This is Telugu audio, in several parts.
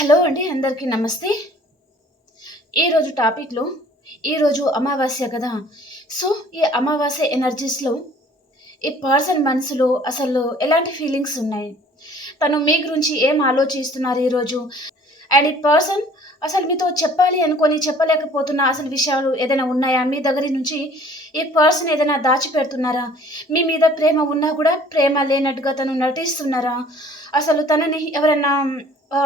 హలో అండి, అందరికీ నమస్తే. ఈరోజు టాపిక్లో ఈరోజు అమావాస్య కదా. సో ఈ అమావాస్య ఎనర్జీస్లో ఈ పర్సన్ మనసులో అసలు ఎలాంటి ఫీలింగ్స్ ఉన్నాయి, తను మీ గురించి ఏం ఆలోచిస్తున్నారు ఈరోజు, అండ్ ఈ పర్సన్ అసలు మీతో చెప్పాలి అనుకొని చెప్పలేకపోతున్న అసలు విషయాలు ఏదైనా ఉన్నాయా మీ దగ్గర నుంచి? ఈ పర్సన్ ఏదైనా దాచిపెడుతున్నారా? మీ మీద ప్రేమ ఉన్నా కూడా ప్రేమ లేనట్టుగా తను నటిస్తున్నారా? అసలు తనని ఎవరైనా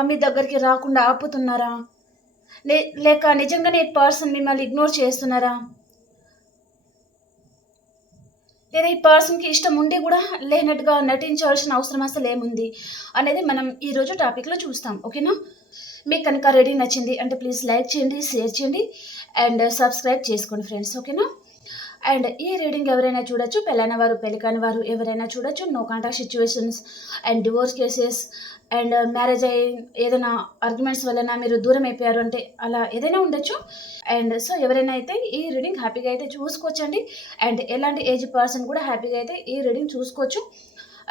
మీ దగ్గరికి రాకుండా ఆపుతున్నారా? లేక నిజంగానే ఈ పర్సన్ మిమ్మల్ని ఇగ్నోర్ చేస్తున్నారా? లేదా ఈ పర్సన్‌కి ఇష్టం ఉండి కూడా లేనట్టుగా నటించాల్సిన అవసరం అసలు ఏముంది అనేది మనం ఈరోజు టాపిక్‌లో చూస్తాం. ఓకేనా? మీకు కనుక రీడింగ్ నచ్చింది అంటే ప్లీజ్ లైక్ చేయండి, షేర్ చేయండి అండ్ సబ్స్క్రైబ్ చేసుకోండి ఫ్రెండ్స్. ఓకేనా? అండ్ ఈ రీడింగ్ ఎవరైనా చూడొచ్చు, పెళ్ళైన వారు పెళ్లి కాని వారు ఎవరైనా చూడొచ్చు. No contact situations and divorce cases and marriage అయ్యి ఏదైనా ఆర్గ్యుమెంట్స్ వలన మీరు దూరం అయిపోయారు అంటే అలా ఏదైనా ఉండొచ్చు. అండ్ సో ఎవరైనా అయితే ఈ రీడింగ్ హ్యాపీగా అయితే చూసుకోవచ్చండి. అండ్ ఎలాంటి ఏజ్ పర్సన్ కూడా హ్యాపీగా అయితే ఈ రీడింగ్ చూసుకోవచ్చు.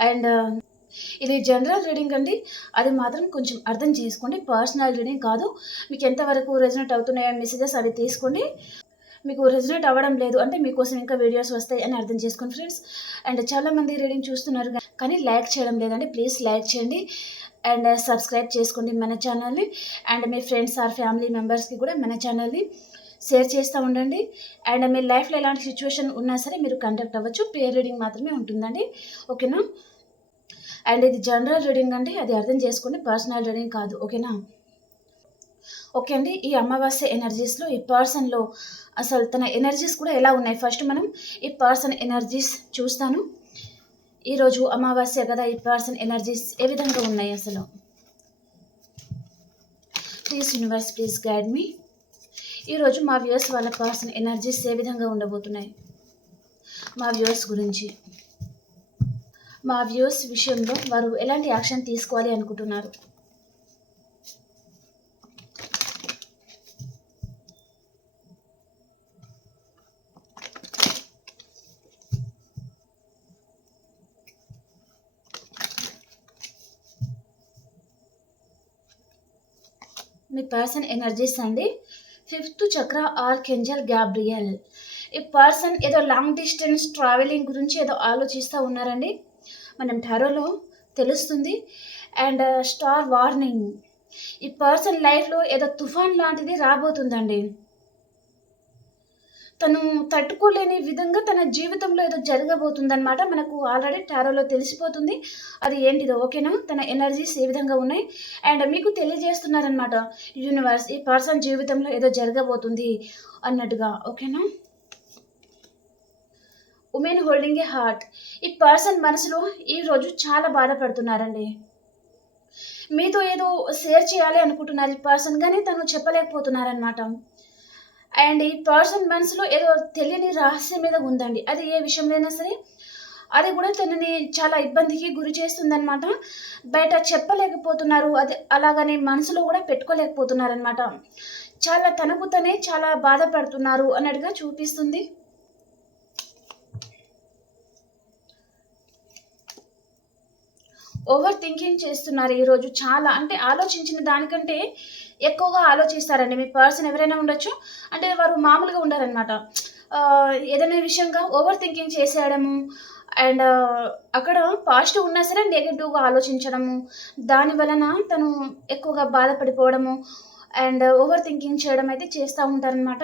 అండ్ ఇది జనరల్ రీడింగ్ అండి, అది మాత్రం కొంచెం అర్థం చేసుకోండి. పర్సనల్ రీడింగ్ కాదు. మీకు ఎంతవరకు రెజొనేట్ అవుతున్నాయో మెసేజెస్ అవి తీసుకోండి. మీకు రెజొనేట్ అవ్వడం లేదు అంటే మీకోసం ఇంకా వీడియోస్ వస్తాయి అని అర్థం చేసుకోండి ఫ్రెండ్స్. అండ్ చాలామంది రీడింగ్ చూస్తున్నారు కానీ లైక్ చేయడం లేదండి, ప్లీజ్ లైక్ చేయండి అండ్ సబ్స్క్రైబ్ చేసుకోండి మన ఛానల్ని. అండ్ మీ ఫ్రెండ్స్ ఆర్ ఫ్యామిలీ మెంబర్స్కి కూడా మన ఛానల్ని షేర్ చేస్తూ ఉండండి. అండ్ మీ లైఫ్లో ఎలాంటి సిచ్యువేషన్ ఉన్నా సరే మీరు కాంటాక్ట్ అవ్వచ్చు. పేర్ రీడింగ్ మాత్రమే ఉంటుందండి. ఓకేనా? అండ్ ఇది జనరల్ రీడింగ్ అండి, అది అర్థం చేసుకోండి, పర్సనల్ రీడింగ్ కాదు. ఓకేనా? ఓకే అండి, ఈ అమావాస్య ఎనర్జీస్లో ఈ పర్సన్లో అసలు తన ఎనర్జీస్ కూడా ఎలా ఉన్నాయి ఫస్ట్ మనం ఈ పర్సన్ ఎనర్జీస్ చూస్తాను. ఈరోజు అమావాస్య కదా, ఈ పర్సన్ ఎనర్జీస్ ఏ విధంగా ఉన్నాయి అసలు? ప్లీజ్ యూనివర్స్ ప్లీజ్ గైడ్ మీ. ఈరోజు మా వ్యూవర్స్ వాళ్ళ పర్సన్ ఎనర్జీస్ ఏ విధంగా ఉండబోతున్నాయి మా వ్యూవర్స్ గురించి, మా వ్యూవర్స్ విషయంలో వారు ఎలాంటి యాక్షన్ తీసుకోవాలి అనుకుంటున్నారు? మీ పర్సన్ ఎనర్జీస్ అండి. 5th చక్ర ఆర్కేంజెల్ గ్యాబ్రియల్. ఈ పర్సన్ ఏదో లాంగ్ డిస్టెన్స్ ట్రావెలింగ్ గురించి ఏదో ఆలోచిస్తూ ఉన్నారండి, మనం టారోలో తెలుస్తుంది. అండ్ స్టార్ వార్నింగ్, ఈ పర్సన్ లైఫ్లో ఏదో తుఫాన్ లాంటిది రాబోతుందండి. తను తట్టుకోలేని విధంగా తన జీవితంలో ఏదో జరగబోతుందన్నమాట. మనకు ఆల్రెడీ టారోలో తెలిసిపోతుంది అది ఏంటిదో. ఓకేనా? తన ఎనర్జీస్ ఏ విధంగా ఉన్నాయి అండ్ మీకు తెలియజేస్తున్నారనమాట యూనివర్స్, ఈ పర్సన్ జీవితంలో ఏదో జరగబోతుంది అన్నట్టుగా. ఓకేనా? ఉమెన్ హోల్డింగ్ ఏ హార్ట్, ఈ పర్సన్ మనసులో ఈరోజు చాలా బాధపడుతున్నారండి. మీతో ఏదో షేర్ చేయాలి అనుకుంటున్నారు ఈ పర్సన్, కానీ తను చెప్పలేకపోతున్నారనమాట. అండ్ ఈ పర్సన్ మనసులో ఏదో తెలియని రహస్యం మీద ఉందండి, అది ఏ విషయంలో అయినా సరే అది కూడా తనని చాలా ఇబ్బందికి గురి చేస్తుందన్నమాట. బయట చెప్పలేకపోతున్నారు, అది అలాగని మనసులో కూడా పెట్టుకోలేకపోతున్నారనమాట. చాలా తనకు తనే చాలా బాధపడుతున్నారు అన్నట్టుగా చూపిస్తుంది. ఓవర్ థింకింగ్ చేస్తున్నారు ఈరోజు చాలా, అంటే ఆలోచించిన దానికంటే ఎక్కువగా ఆలోచిస్తారండి మీ పర్సన్. ఎవరైనా ఉండొచ్చు, అంటే వారు మామూలుగా ఉండరనమాట. ఏదైనా విషయంగా ఓవర్ థింకింగ్ చేసేయడము అండ్ అక్కడ పాజిటివ్ ఉన్నా సరే నెగిటివ్గా ఆలోచించడము, దాని వలన తను ఎక్కువగా బాధపడిపోవడము అండ్ ఓవర్ థింకింగ్ చేయడం అయితే చేస్తూ ఉంటారనమాట.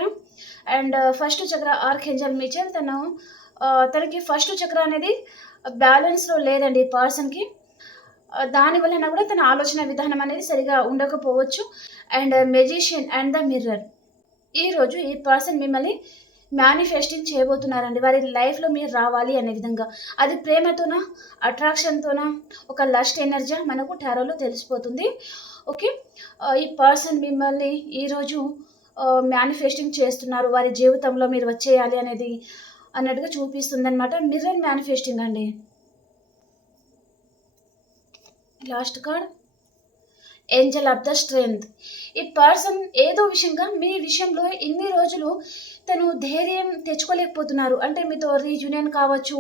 అండ్ ఫస్ట్ చక్ర ఆర్కేంజెల్ మీచర్, తనకి ఫస్ట్ చక్ర అనేది బ్యాలెన్స్లో లేదండి ఈ పర్సన్కి. దాని వలన కూడా తన ఆలోచన విధానం అనేది సరిగా ఉండకపోవచ్చు. And magician and the mirror, ఈరోజు ఈ పర్సన్ మిమ్మల్ని మేనిఫెస్టింగ్ చేయబోతున్నారండి. వారి లైఫ్లో మీరు రావాలి అనే విధంగా, అది ప్రేమతోనా అట్రాక్షన్తోనా ఒక లస్ట్ ఎనర్జీ మనకు టారోలో తెలిసిపోతుంది. ఓకే, ఈ పర్సన్ మిమ్మల్ని ఈరోజు మేనిఫెస్టింగ్ చేస్తున్నారు, వారి జీవితంలో మీరు వచ్చేయాలి అనేది అన్నట్టుగా చూపిస్తుంది అనమాట. మిర్రర్ మేనిఫెస్టింగ్ అండి. Last card Angel of the strength, ఈ పర్సన్ ఏదో విషయంగా మీ విషయంలో ఇన్ని రోజులు తను ధైర్యం తెచ్చుకోలేకపోతున్నారు. అంటే మీతో రీయూనియన్ కావచ్చు,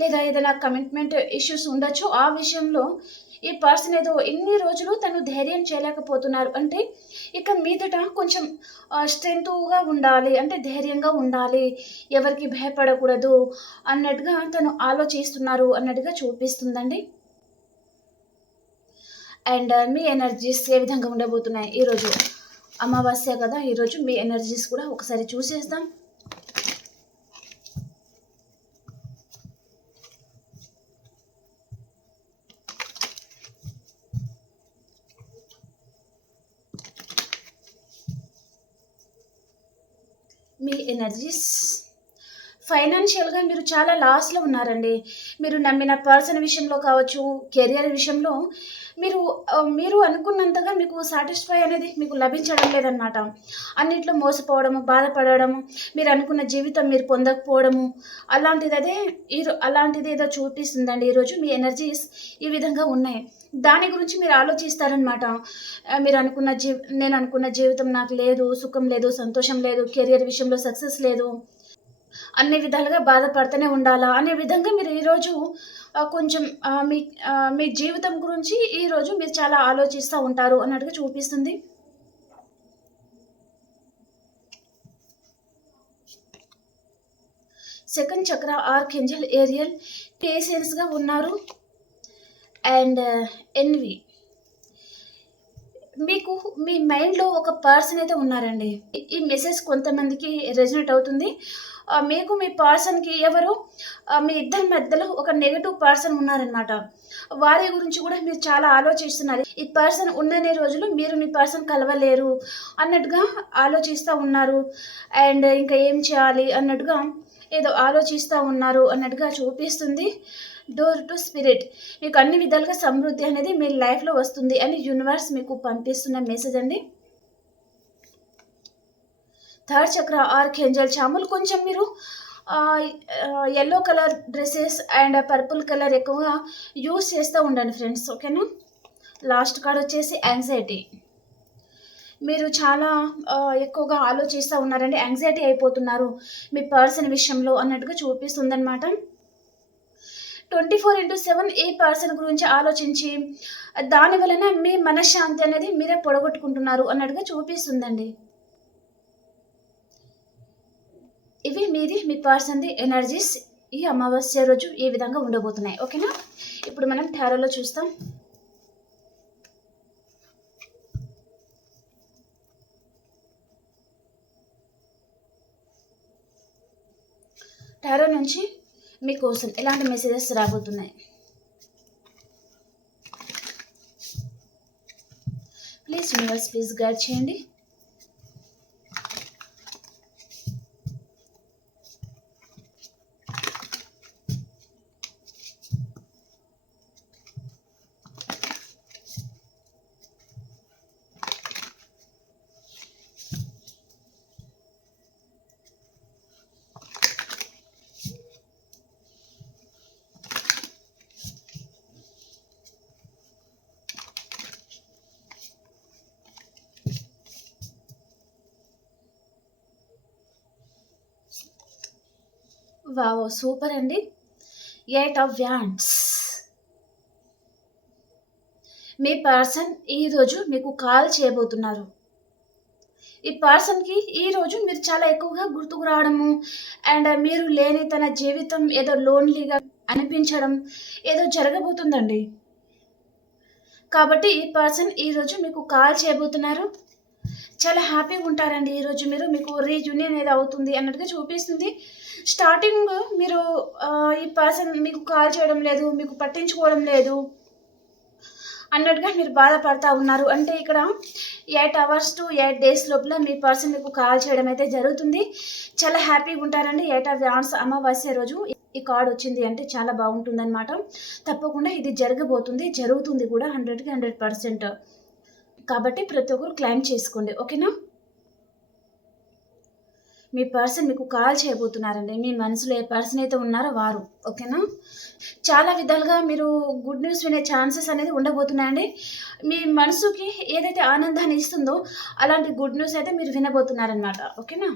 లేదా ఏదైనా కమిట్మెంట్ ఇష్యూస్ ఉండొచ్చు. ఆ విషయంలో ఈ పర్సన్ ఏదో ఇన్ని రోజులు తను ధైర్యం చేయలేకపోతున్నారు అంటే ఇక మీదట కొంచెం స్ట్రెంగ్త్గా ఉండాలి, అంటే ధైర్యంగా ఉండాలి, ఎవరికి భయపడకూడదు అన్నట్టుగా తను ఆలోచిస్తున్నారు అన్నట్టుగా చూపిస్తుందండి. అండ్ మీ ఎనర్జీస్ ఏ విధంగా ఉండబోతున్నాయి ఈరోజు? అమావాస్య కదా, ఈరోజు మీ ఎనర్జీస్ కూడా ఒకసారి చూసేద్దాం. మీ ఎనర్జీస్ ఫైనాన్షియల్గా మీరు చాలా లాస్లో ఉన్నారండి. మీరు నమ్మిన పర్సన్ విషయంలో కావచ్చు, కెరియర్ విషయంలో మీరు అనుకున్నంతగా మీకు సాటిస్ఫై అనేది మీకు లభించడం లేదనమాట. అన్నిట్లో మోసపోవడము, బాధపడము, మీరు అనుకున్న జీవితం మీరు పొందకపోవడము, అలాంటిది ఏదో చూపిస్తుందండి. ఈరోజు మీ ఎనర్జీస్ ఈ విధంగా ఉన్నాయి. దాని గురించి మీరు ఆలోచిస్తారనమాట. నేను అనుకున్న జీవితం నాకు లేదు, సుఖం లేదు, సంతోషం లేదు, కెరియర్ విషయంలో సక్సెస్ లేదు, అన్ని విధాలుగా బాధపడుతూనే ఉండాలా అనే విధంగా మీరు ఈరోజు కొంచెం మీ జీవితం గురించి ఈరోజు మీరు చాలా ఆలోచిస్తూ ఉంటారు అన్నట్టుగా చూపిస్తుంది. సెకండ్ చక్ర ఆర్కేంజల్ ఏరియల్ పేషెన్స్గా ఉన్నారు. అండ్ ఎన్వి మీకు మీ మైండ్లో ఒక పర్సన్ అయితే ఉన్నారండి. ఈ మెసేజ్ కొంతమందికి రెజనేట్ అవుతుంది. మీకు మీ పర్సన్కి ఎవరు మీ ఇద్దరి మధ్యలో ఒక నెగటివ్ పర్సన్ ఉన్నారనమాట. వారి గురించి కూడా మీరు చాలా ఆలోచిస్తున్నారు. ఈ పర్సన్ ఉన్నన్ని రోజులు మీరు మీ పర్సన్ కలవలేరు అన్నట్టుగా ఆలోచిస్తూ ఉన్నారు. అండ్ ఇంకా ఏం చేయాలి అన్నట్టుగా ఏదో ఆలోచిస్తూ ఉన్నారు అన్నట్టుగా చూపిస్తుంది. డోర్ టు స్పిరిట్, మీకు అన్ని విధాలుగా సమృద్ధి అనేది మీ లైఫ్లో వస్తుంది అని యూనివర్స్ మీకు పంపిస్తున్న మెసేజ్ అండి. థర్డ్ చక్ర ఆర్కేంజల్ చాముల్, కొంచెం మీరు yellow colour dresses and purple colour ఎక్కువగా యూస్ చేస్తూ ఉండండి ఫ్రెండ్స్, ఓకేనా. లాస్ట్ కార్డ్ వచ్చేసి యాంగ్జైటీ. మీరు చాలా ఎక్కువగా ఆలోచిస్తూ ఉన్నారండి, యాంగ్జైటీ అయిపోతున్నారు మీ పర్సన్ విషయంలో అన్నట్టుగా చూపిస్తుందన్నమాట. 24/7 ఈ పర్సన్ గురించి ఆలోచించి దాని వలన మీ మనశ్శాంతి అనేది మీరే పొడగొట్టుకుంటున్నారు అన్నట్టుగా చూపిస్తుందండి. ఇవి మీ పర్సన్ది ఎనర్జీస్ ఈ అమావాస్య రోజు ఈ విధంగా ఉండబోతున్నాయి, ఓకేనా. ఇప్పుడు మనం టారోలో చూస్తాం. టారో నుంచి మీకోసం ఎలాంటి మెసేజెస్ రాబోతున్నాయి? ప్లీజ్ యూనివర్స్ ప్లీజ్ గైడ్ చేయండి. వావ్, సూపర్ అండి. 8 ఆఫ్ వ్యాండ్స్. మీ పర్సన్ ఈరోజు మీకు కాల్ చేయబోతున్నారు. ఈ పర్సన్కి ఈరోజు మీరు చాలా ఎక్కువగా గుర్తుకు రావడము అండ్ మీరు లేని తన జీవితం ఏదో లోన్లీగా అనిపించడం ఏదో జరగబోతుందండి. కాబట్టి ఈ పర్సన్ ఈరోజు మీకు కాల్ చేయబోతున్నారు. చాలా హ్యాపీగా ఉంటారండి ఈరోజు. మీకు రీయూనియన్ అనేది అవుతుంది అన్నట్టుగా చూపిస్తుంది. స్టార్టింగ్ మీరు ఈ పర్సన్ మీకు కాల్ చేయడం లేదు, మీకు పట్టించుకోవడం లేదు అన్నట్టుగా మీరు బాధపడతా ఉన్నారు. అంటే ఇక్కడ 8 hours to 8 days లోపల మీ పర్సన్ మీకు కాల్ చేయడం అయితే జరుగుతుంది. చాలా హ్యాపీగా ఉంటారండి. 8 of Wands అమావాస్య రోజు ఈ కార్డ్ వచ్చింది అంటే చాలా బాగుంటుందన్నమాట. తప్పకుండా ఇది జరుగుతుంది కూడా 100కి 100%. కాబట్టి ప్రతి ఒక్కరు క్లైమ్ చేసుకోండి, ఓకేనా. మీ పర్సన్ మీకు కాల్ చేయబోతున్నారండి. మీ మనసులో ఏ పర్సన్ అయితే ఉన్నారో వారు, ఓకేనా. చాలా విధాలుగా మీరు గుడ్ న్యూస్ వినే ఛాన్సెస్ అనేది ఉండబోతున్నాయండి. మీ మనసుకి ఏదైతే ఆనందాన్ని ఇస్తుందో అలాంటి గుడ్ న్యూస్ అయితే మీరు వినబోతున్నారనమాట, ఓకేనా.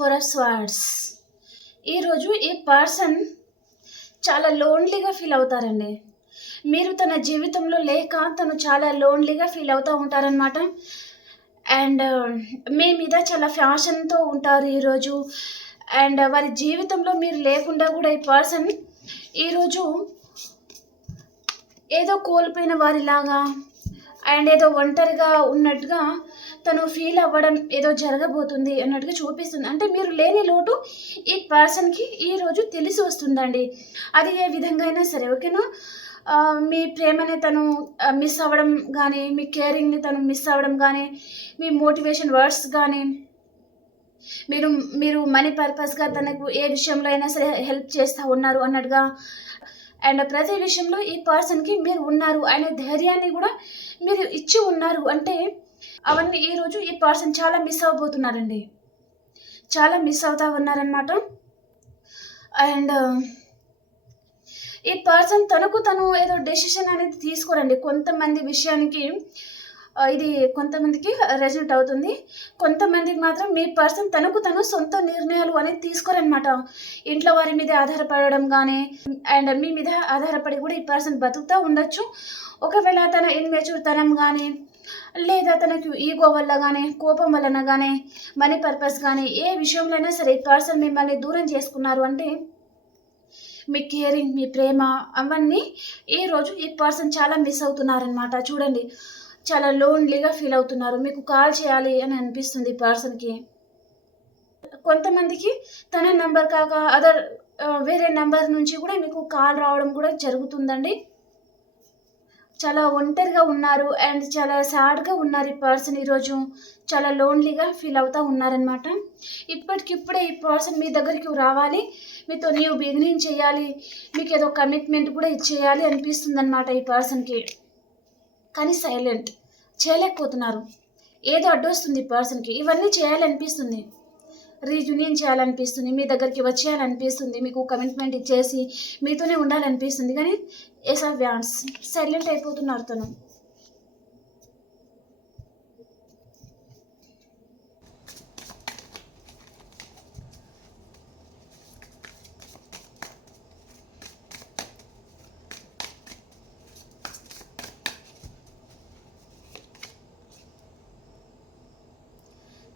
Four of swords. ఈరోజు ఈ పర్సన్ చాలా లోన్లీగా ఫీల్ అవుతారండి. మీరు తన జీవితంలో లేక తను చాలా లోన్లీగా ఫీల్ అవుతూ ఉంటారనమాట. అండ్ మీ మీద చాలా ఫ్యాషన్తో ఉంటారు ఈరోజు. అండ్ వారి జీవితంలో మీరు లేకుండా కూడా ఈ పర్సన్ ఈరోజు ఏదో కోల్పోయిన వారిలాగా అండ్ ఏదో ఒంటరిగా ఉన్నట్టుగా తను ఫీల్ అవ్వడం ఏదో జరగబోతుంది అన్నట్టుగా చూపిస్తుంది. అంటే మీరు లేని లోటు ఈ పర్సన్కి ఈరోజు తెలిసి వస్తుందండి. అది ఏ విధంగా అయినా సరే, ఓకేనా. మీ ప్రేమని తను మిస్ అవ్వడం కానీ, మీ కేరింగ్ని తను మిస్ అవ్వడం కానీ, మీ మోటివేషన్ వర్డ్స్ కానీ, మీరు మీరు మనీ పర్పస్గా తనకు ఏ విషయంలో అయినా సరే హెల్ప్ చేస్తూ ఉన్నారు అన్నట్టుగా. అండ్ ప్రతి విషయంలో ఈ పర్సన్కి మీరు ఉన్నారు అనే ధైర్యాన్ని కూడా మీరు ఇచ్చి ఉన్నారు. అంటే అవన్నీ ఈరోజు ఈ పర్సన్ చాలా మిస్ అవ్వబోతున్నారండి. చాలా మిస్ అవుతా ఉన్నారనమాట. అండ్ ఈ పర్సన్ తనకు తను ఏదో డెసిషన్ అనేది తీసుకోరండి. కొంతమంది విషయానికి ఇది కొంతమందికి రెజల్ట్ అవుతుంది. కొంతమందికి మాత్రం మీ పర్సన్ తనకు తను సొంత నిర్ణయాలు అనేది తీసుకోరనమాట. ఇంట్లో వారి మీద ఆధారపడడం కానీ అండ్ మీ మీద ఆధారపడి కూడా ఈ పర్సన్ బతుకుతూ ఉండొచ్చు. ఒకవేళ తన ఇన్మెచ్యూర్ తనం కానీ, లేదా తనకు ఈగో వల్ల కానీ, కోపం వలన కానీ, మనీ పర్పస్ కానీ, ఏ విషయంలో అయినా సరే ఈ పర్సన్ మిమ్మల్ని దూరం చేసుకున్నారు అంటే మీ కేరింగ్, మీ ప్రేమ అవన్నీ ఈరోజు ఈ పర్సన్ చాలా మిస్ అవుతున్నారనమాట. చూడండి, చాలా లోన్లీగా ఫీల్ అవుతున్నారు. మీకు కాల్ చేయాలి అని అనిపిస్తుంది పర్సన్కి. కొంతమందికి తన నెంబర్ కాక అదర్ వేరే నెంబర్ నుంచి కూడా మీకు కాల్ రావడం కూడా జరుగుతుందండి. చాలా ఒంటరిగా ఉన్నారు అండ్ చాలా సాడ్గా ఉన్నారు ఈ పర్సన్. ఈరోజు చాలా లోన్లీగా ఫీల్ అవుతూ ఉన్నారనమాట. ఇప్పటికిప్పుడే ఈ పర్సన్ మీ దగ్గరికి రావాలి, మీతో న్యూ బిగినింగ్ చేయాలి, మీకు ఏదో కమిట్మెంట్ కూడా ఇచ్చేయాలి అనిపిస్తుంది అనమాట ఈ పర్సన్కి. కానీ సైలెంట్, చేయలేకపోతున్నారు. ఏదో అడ్డొస్తుంది పర్సన్కి. ఇవన్నీ చేయాలనిపిస్తుంది, రీయూనియన్ చేయాలనిపిస్తుంది, మీ దగ్గరికి వచ్చేయాలనిపిస్తుంది, మీకు కమిట్మెంట్ ఇచ్చేసి మీతోనే ఉండాలనిపిస్తుంది. కానీ ఏస్ ఆఫ్ వ్యాన్స్, సైలెంట్ అయిపోతున్నారు తను.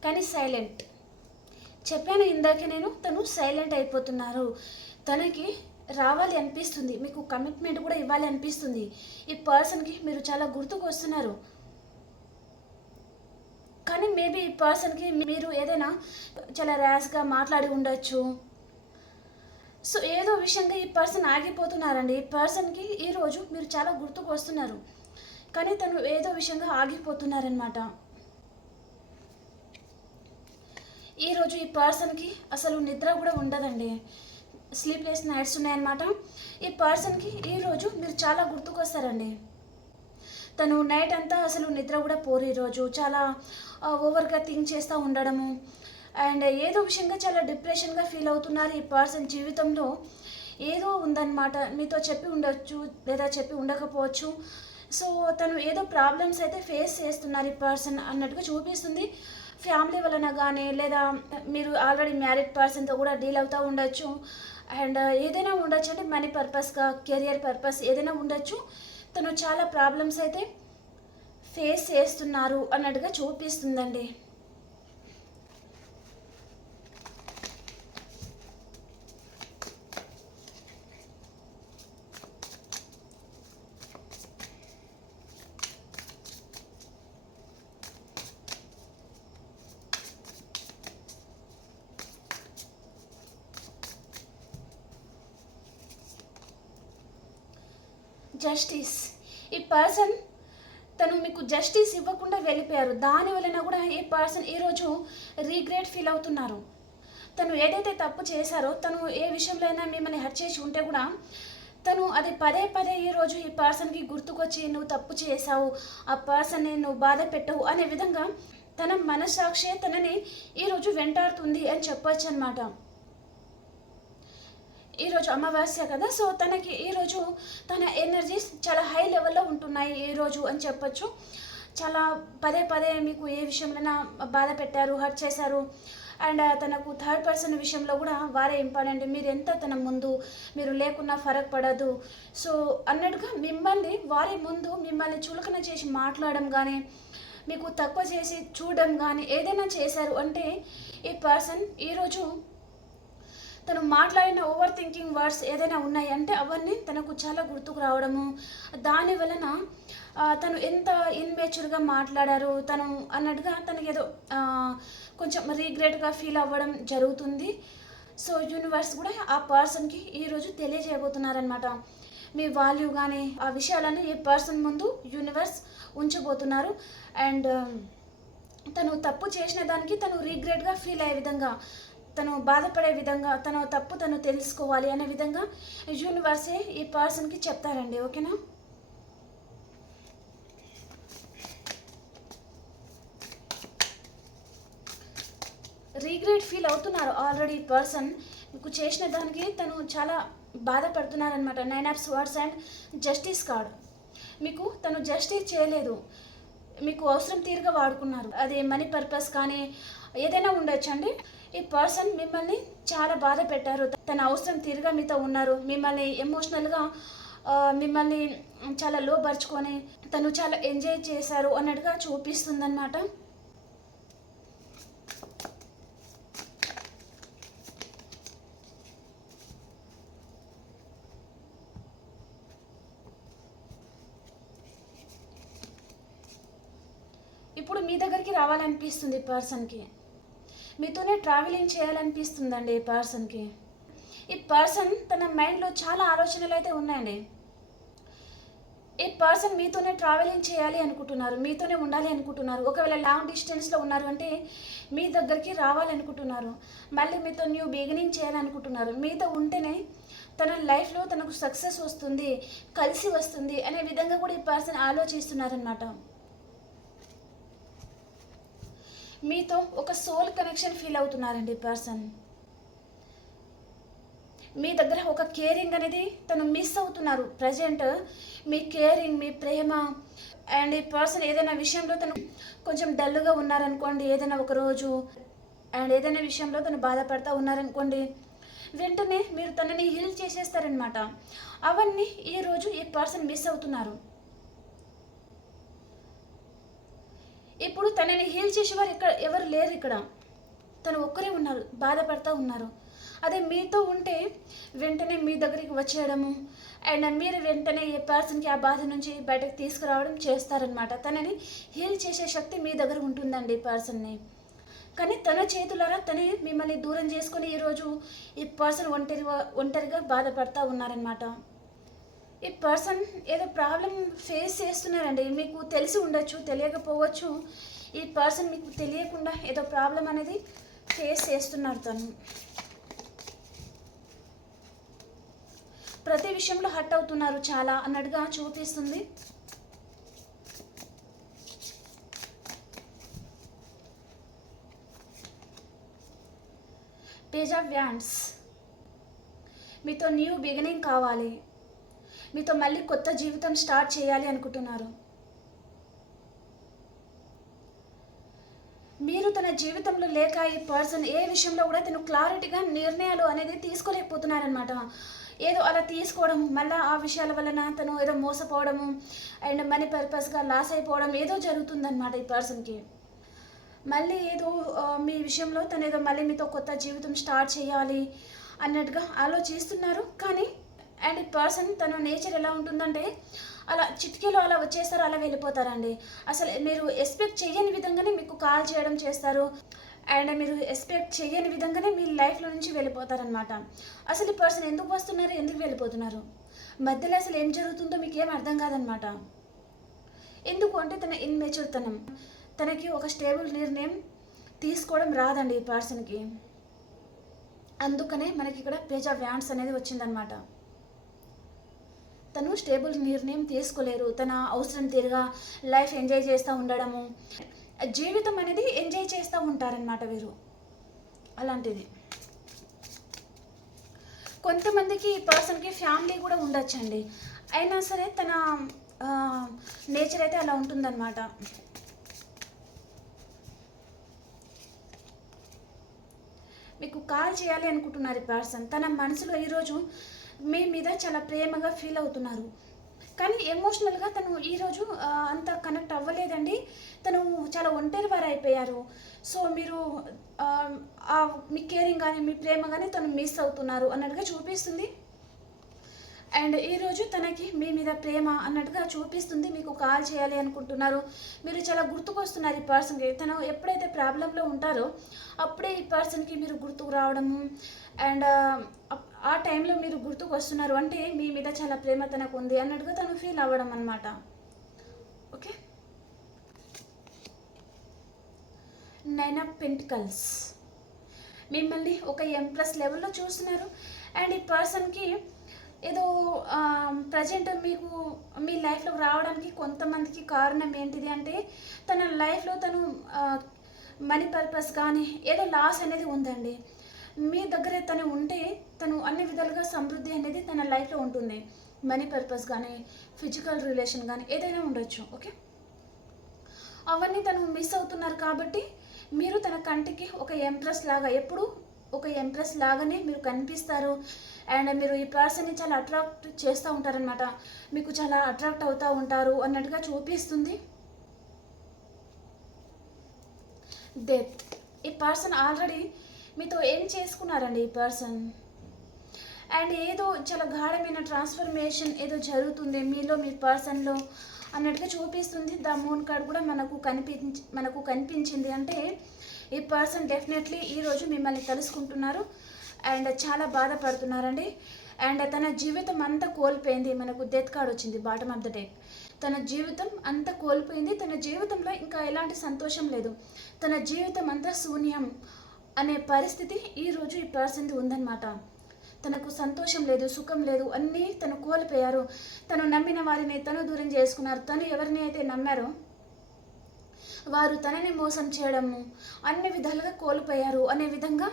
కానీ సైలెంట్. చెప్పాను ఇందాక నేను, తను సైలెంట్ అయిపోతున్నారు. తనకి రావాలి అనిపిస్తుంది, మీకు కమిట్మెంట్ కూడా ఇవ్వాలి అనిపిస్తుంది. ఈ పర్సన్కి మీరు చాలా గుర్తుకు వస్తున్నారు. కానీ మేబీ ఈ పర్సన్కి మీరు ఏదైనా చాలా ర్యాష్గా మాట్లాడి ఉండొచ్చు. సో ఏదో విషయంగా ఈ పర్సన్ ఆగిపోతున్నారండి. ఈ పర్సన్కి ఈరోజు మీరు చాలా గుర్తుకు వస్తున్నారు, కానీ తను ఏదో విషయంగా ఆగిపోతున్నారనమాట. ఈరోజు ఈ పర్సన్కి అసలు నిద్ర కూడా ఉండదండి. స్లీప్లెస్ నైట్స్ ఉన్నాయన్నమాట. ఈ పర్సన్కి ఈరోజు మీరు చాలా గుర్తుకొస్తారండి. తను నైట్ అంతా అసలు నిద్ర కూడా పోరు. ఈరోజు చాలా ఓవర్గా థింక్ చేస్తూ ఉండడము అండ్ ఏదో విషయంగా చాలా డిప్రెషన్గా ఫీల్ అవుతున్నారు. ఈ పర్సన్ జీవితంలో ఏదో ఉందన్నమాట. మీతో చెప్పి ఉండొచ్చు లేదా చెప్పి ఉండకపోవచ్చు. సో తను ఏదో ప్రాబ్లమ్స్ అయితే ఫేస్ చేస్తున్నారు ఈ పర్సన్ అన్నట్టుగా చూపిస్తుంది. ఫ్యామిలీ వలన కానీ, లేదా మీరు ఆల్రెడీ మ్యారీడ్ పర్సన్తో కూడా డీల్ అవుతూ ఉండొచ్చు. అండ్ ఏదైనా ఉండొచ్చు, అంటే మనీ పర్పస్గా, కెరియర్ పర్పస్ ఏదైనా ఉండొచ్చు. తను చాలా ప్రాబ్లమ్స్ అయితే ఫేస్ చేస్తున్నారు అన్నట్టుగా చూపిస్తుందండి. జస్టిస్. ఈ పర్సన్ తను మీకు జస్టిస్ ఇవ్వకుండా వెళ్ళిపోయారు. దాని వలన కూడా ఈ పర్సన్ ఈరోజు రీగ్రెట్ ఫీల్ అవుతున్నారు. తను ఏదైతే తప్పు చేశారో, తను ఏ విషయంలో అయినా మిమ్మల్ని హర్ట్ చేసి ఉంటే కూడా తను అది పదే పదే ఈరోజు ఈ పర్సన్కి గుర్తుకొచ్చి నువ్వు తప్పు చేసావు, ఆ పర్సన్ని నువ్వు బాధ పెట్టవు అనే విధంగా తన మనస్సాక్షి తనని ఈరోజు వెంటాడుతుంది అని చెప్పొచ్చు అనమాట. ఈరోజు అమావాస్య కదా, సో తనకి ఈరోజు తన ఎనర్జీస్ చాలా హై లెవెల్లో ఉంటున్నాయి ఈరోజు అని చెప్పొచ్చు. చాలా పదే పదే మీకు ఏ విషయంలోనైనా బాధ పెట్టారు, హర్ట్ చేశారు అండ్ తనకు థర్డ్ పర్సన్ విషయంలో కూడా వారే ఇంపార్టెంట్, మీరు ఎంత తన ముందు మీరు లేకున్నా ఫరక్ పడదు సో అన్నట్టుగా మిమ్మల్ని వారే ముందు మిమ్మల్ని చులకన చేసి మాట్లాడడం కానీ మీకు తక్కువ చేసి చూడడం కానీ ఏదైనా చేశారు అంటే ఈ పర్సన్ ఈరోజు తను మాట్లాడిన ఓవర్ థింకింగ్ వర్డ్స్ ఏదైనా ఉన్నాయి అంటే అవన్నీ తనకు చాలా గుర్తుకు రావడము, దాని వలన తను ఎంత ఇన్మెచ్యూర్గా మాట్లాడారు తను అన్నట్టుగా తనకి ఏదో కొంచెం రీగ్రెట్గా ఫీల్ అవ్వడం జరుగుతుంది. సో యూనివర్స్ కూడా ఆ పర్సన్కి ఈరోజు తెలియజేయబోతున్నారనమాట. మీ వాల్యూ కానీ ఆ విషయాలన్నీ ఈ పర్సన్ ముందు యూనివర్స్ ఉంచబోతున్నారు. అండ్ తను తప్పు చేసిన దానికి తను రీగ్రెట్గా ఫీల్ అయ్యే విధంగా, తను బాధపడే విధంగా, తన తప్పు తను తెలుసుకోవాలి అనే విధంగా యూనివర్సే ఈ పర్సన్కి చెప్తారండి. ఓకేనా? రీగ్రెట్ ఫీల్ అవుతున్నారు ఆల్రెడీ పర్సన్, మీకు చేసిన దానికి తను చాలా బాధపడుతున్నారనమాట. 9 of swords and justice card, మీకు తను జస్టిస్ చేయలేదు, మీకు అవసరం తీరుగా వాడుకున్నారు, అది మనీ పర్పస్ కానీ ఏదైనా ఉండొచ్చండి. ఈ పర్సన్ మిమ్మల్ని చాలా బాధ పెట్టారు, తన అవసరం తీరుగా మీతో ఉన్నారు, మిమ్మల్ని ఎమోషనల్గా మిమ్మల్ని చాలా లోపరుచుకొని తను చాలా ఎంజాయ్ చేశారు అన్నట్టుగా చూపిస్తుందన్నమాట. ఇప్పుడు మీ దగ్గరికి రావాలనిపిస్తుంది పర్సన్కి, మీతోనే ట్రావెలింగ్ చేయాలనిపిస్తుందండి ఈ పర్సన్కి. ఈ పర్సన్ తన మైండ్లో చాలా ఆలోచనలు అయితే ఉన్నాయండి. ఈ పర్సన్ మీతోనే ట్రావెలింగ్ చేయాలి అనుకుంటున్నారు, మీతోనే ఉండాలి అనుకుంటున్నారు. ఒకవేళ లాంగ్ డిస్టెన్స్లో ఉన్నారు అంటే మీ దగ్గరికి రావాలనుకుంటున్నారు, మళ్ళీ మీతో న్యూ బిగినింగ్ చేయాలనుకుంటున్నారు. మీతో ఉంటేనే తన లైఫ్లో తనకు సక్సెస్ వస్తుంది, కలిసి వస్తుంది అనే విధంగా కూడా ఈ పర్సన్ ఆలోచిస్తున్నారనమాట. మీతో ఒక సోల్ కనెక్షన్ ఫీల్ అవుతున్నారండి పర్సన్. మీ దగ్గర ఒక కేరింగ్ అనేది తను మిస్ అవుతున్నారు present. Me caring, me Prema. And ఈ పర్సన్ ఏదైనా విషయంలో తను కొంచెం డల్గా ఉన్నారనుకోండి ఏదైనా ఒక రోజు, అండ్ ఏదైనా విషయంలో తను బాధపడతా ఉన్నారనుకోండి, వెంటనే మీరు తనని హీల్ చేసేస్తారనమాట. అవన్నీ ఈరోజు ఈ పర్సన్ మిస్ అవుతున్నారు. ఇప్పుడు తనని హీల్ చేసేవారు ఇక్కడ ఎవరు లేరు, ఇక్కడ తను ఒక్కరే ఉన్నారు, బాధపడతా ఉన్నారు. అదే మీతో ఉంటే వెంటనే మీ దగ్గరికి వచ్చేయడము అండ్ మీరు వెంటనే ఏ పర్సన్కి ఆ బాధ నుంచి బయటకు తీసుకురావడం చేస్తారనమాట. తనని హీల్ చేసే శక్తి మీ దగ్గర ఉంటుందండి పర్సన్ని. కానీ తన చేతులారా తనే మిమ్మల్ని దూరం చేసుకొని ఈరోజు ఈ పర్సన్ ఒంటరిగా బాధపడతా ఉన్నారనమాట. ఈ పర్సన్ ఏదో ప్రాబ్లం ఫేస్ చేస్తున్నారండి, మీకు తెలిసి ఉండొచ్చు, తెలియకపోవచ్చు. ఈ పర్సన్ మీకు తెలియకుండా ఏదో ప్రాబ్లం అనేది ఫేస్ చేస్తున్నారు. తను ప్రతి విషయంలో హర్ట్ అవుతున్నారు చాలా అన్నట్టుగా చూపిస్తుంది. పేజ్ ఆఫ్ వ్యాండ్స్, మీతో న్యూ బిగినింగ్ కావాలి, మీతో మళ్ళీ కొత్త జీవితం స్టార్ట్ చేయాలి అనుకుంటున్నారు. మీరు తన జీవితంలో లేక ఈ పర్సన్ ఏ విషయంలో కూడా తను క్లారిటీగా నిర్ణయాలు అనేది తీసుకోలేకపోతున్నారనమాట. ఏదో అలా తీసుకోవడం, మళ్ళీ ఆ విషయాల వలన తను ఏదో మోసపోవడము అండ్ మనీ పర్పస్గా లాస్ అయిపోవడం ఏదో జరుగుతుందన్నమాట ఈ పర్సన్కి. మళ్ళీ ఏదో మీ విషయంలో తను ఏదో మళ్ళీ మీతో కొత్త జీవితం స్టార్ట్ చేయాలి అన్నట్టుగా ఆలోచిస్తున్నారు. కానీ అండ్ ఈ పర్సన్ తన నేచర్ ఎలా ఉంటుందంటే అలా చిటికీలో అలా వచ్చేస్తారు, అలా వెళ్ళిపోతారండి. అసలు మీరు ఎక్స్పెక్ట్ చేయని విధంగానే మీకు కాల్ చేయడం చేస్తారు అండ్ మీరు ఎక్స్పెక్ట్ చేయని విధంగానే మీ లైఫ్లో నుంచి వెళ్ళిపోతారనమాట. అసలు ఈ పర్సన్ ఎందుకు వస్తున్నారు, ఎందుకు వెళ్ళిపోతున్నారు, మధ్యలో అసలు ఏం జరుగుతుందో మీకు ఏం అర్థం కాదనమాట. ఎందుకు అంటే తన ఇన్మెచ్యూర్తనం, తనకి ఒక స్టేబుల్ నిర్ణయం తీసుకోవడం రాదండి ఈ పర్సన్కి. అందుకనే మనకి ఇక్కడ పేజ్ ఆఫ్ వ్యాండ్స్ అనేది వచ్చిందనమాట. తను స్టేబుల్ నిర్ణయం తీసుకోలేరు, తన అవసరం తీరుగా లైఫ్ ఎంజాయ్ చేస్తూ ఉండడము, జీవితం అనేది ఎంజాయ్ చేస్తూ ఉంటారనమాట వీరు. అలాంటిది కొంతమందికి ఈ పర్సన్కి ఫ్యామిలీ కూడా ఉండొచ్చండి, అయినా సరే తన నేచర్ అయితే అలా ఉంటుందన్నమాట. మీకు కాల్ చేయాలి అనుకుంటున్నారు ఈ పర్సన్. తన మనసులో ఈరోజు మీ మీద చాలా ప్రేమగా ఫీల్ అవుతున్నారు. కానీ ఎమోషనల్గా తను ఈరోజు అంత కనెక్ట్ అవ్వలేదండి. తను చాలా ఒంటరి వారు అయిపోయారు. సో మీరు మీ కేరింగ్ కానీ మీ ప్రేమ కానీ తను మిస్ అవుతున్నారు అన్నట్టుగా చూపిస్తుంది. అండ్ ఈరోజు తనకి మీ మీద ప్రేమ అన్నట్టుగా చూపిస్తుంది. మీకు కాల్ చేయాలి అనుకుంటున్నారు. మీరు చాలా గుర్తుకొస్తున్నారు ఈ పర్సన్కి. తను ఎప్పుడైతే ప్రాబ్లంలో ఉంటారో అప్పుడే ఈ పర్సన్కి మీరు గుర్తుకు రావడము అండ్ ఆ టైంలో మీరు గుర్తుకు వస్తున్నారు అంటే మీ మీద చాలా ప్రేమ తనకు ఉంది అన్నట్టుగా తను ఫీల్ అవ్వడం అనమాట. ఓకే, 9 ఆఫ్ పెంటికల్స్ మిమ్మల్ని ఒక ఎంప్రెస్ లెవెల్లో చూస్తున్నారు. అండ్ ఈ పర్సన్కి ఏదో ప్రజెంట్ మీకు మీ లైఫ్లోకి రావడానికి కొంతమందికి కారణం ఏంటిది అంటే తన లైఫ్లో తను మనీ పర్పస్ కానీ ఏదో లాస్ అనేది ఉందండి. మీ దగ్గరే తను ఉంటే తను అన్ని విధాలుగా సమృద్ధి అనేది తన లైఫ్లో ఉంటుంది. మనీ పర్పస్ కానీ ఫిజికల్ రిలేషన్ కానీ ఏదైనా ఉండొచ్చు. ఓకే, అవన్నీ తను మిస్ అవుతున్నారు కాబట్టి మీరు తన కంటికి ఒక ఎంప్రెస్ లాగా ఎప్పుడు ఒక ఎంప్రెస్ లాగానే మీరు కనిపిస్తారు. అండ్ మీరు ఈ పర్సన్ని చాలా అట్రాక్ట్ చేస్తూ ఉంటారనమాట. మీకు చాలా అట్రాక్ట్ అవుతూ ఉంటారు అన్నట్టుగా చూపిస్తుంది. డెత్, ఈ పర్సన్ ఆల్రెడీ మీతో ఏం చేసుకున్నారండి ఈ పర్సన్. అండ్ ఏదో చాలా గాఢమైన ట్రాన్స్ఫర్మేషన్ ఏదో జరుగుతుంది మీలో మీ పర్సన్లో అన్నట్టుగా చూపిస్తుంది. ద మూన్ కార్డ్ కూడా మనకు కనిపించింది. అంటే ఈ పర్సన్ డెఫినెట్లీ ఈరోజు మిమ్మల్ని తెలుసుకుంటున్నారు అండ్ చాలా బాధపడుతున్నారండి. అండ్ తన జీవితం అంతా కోల్పోయింది. మనకు డెత్ కార్డ్ వచ్చింది బాటమ్ ఆఫ్ ద డెక్. తన జీవితం అంతా కోల్పోయింది. తన జీవితంలో ఇంకా ఎలాంటి సంతోషం లేదు. తన జీవితం అంతా శూన్యం అనే పరిస్థితి ఈరోజు ఈ పర్సన్ది ఉందన్నమాట. తనకు సంతోషం లేదు, సుఖం లేదు, అన్నీ తను కోల్పోయారు. తను నమ్మిన వారిని తను దూరం చేసుకున్నారు. తను ఎవరిని అయితే నమ్మారో వారు తనని మోసం చేయడము అన్ని విధాలుగా కోల్పోయారు అనే విధంగా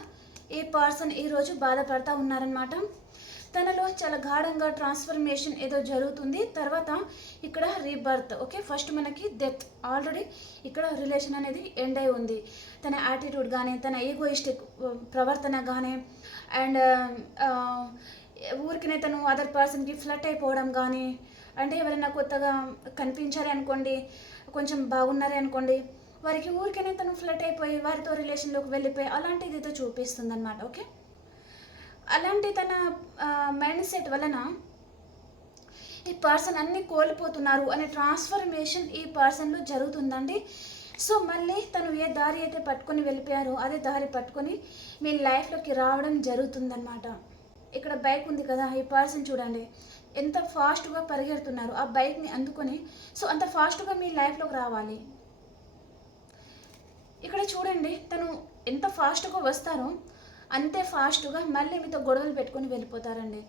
ఈ పర్సన్ ఈరోజు బాధపడతా ఉన్నారనమాట. తనలో చాలా గాఢంగా ట్రాన్స్ఫర్మేషన్ ఏదో జరుగుతుంది. తర్వాత ఇక్కడ రీబర్త్. ఓకే, ఫస్ట్ మనకి డెత్. ఆల్రెడీ ఇక్కడ రిలేషన్ అనేది ఎండ్ అయి ఉంది. తన యాటిట్యూడ్ కానీ తన ఈగోయిస్టిక్ ప్రవర్తన కానీ అండ్ ఊరికినే తను అదర్ పర్సన్కి ఫ్లట్ అయిపోవడం కానీ అంటే ఎవరైనా కొత్తగా కనిపించాలి అనుకోండి, కొంచెం బాగున్నారే అనుకోండి, వారికి ఊరికనే తను ఫ్లట్ అయిపోయి వారితో రిలేషన్లోకి వెళ్ళిపోయి అలాంటిది ఏదో చూపిస్తుంది అనమాట. ఓకే, అలాంటి తన మైండ్ సెట్ వలన ఈ పర్సన్ అన్నీ కోల్పోతున్నారు అనే ట్రాన్స్ఫర్మేషన్ ఈ పర్సన్లో జరుగుతుందండి. సో మళ్ళీ తను ఏ దారి అయితే పట్టుకొని వెళ్ళిపోయారో అదే దారి పట్టుకొని మీ లైఫ్లోకి రావడం జరుగుతుందన్నమాట. ఇక్కడ బైక్ ఉంది కదా, ఈ పర్సన్ చూడండి ఎంత ఫాస్ట్గా పరిగెడుతున్నారు ఆ బైక్ని అందుకొని. సో అంత ఫాస్ట్గా మీ లైఫ్లోకి రావాలి. ఇక్కడ చూడండి తను ఎంత ఫాస్ట్గా వస్తారో అంతే ఫాస్ట్గా మళ్ళీ మీతో గొడవలు పెట్టుకొని వెళ్ళిపోతారండి.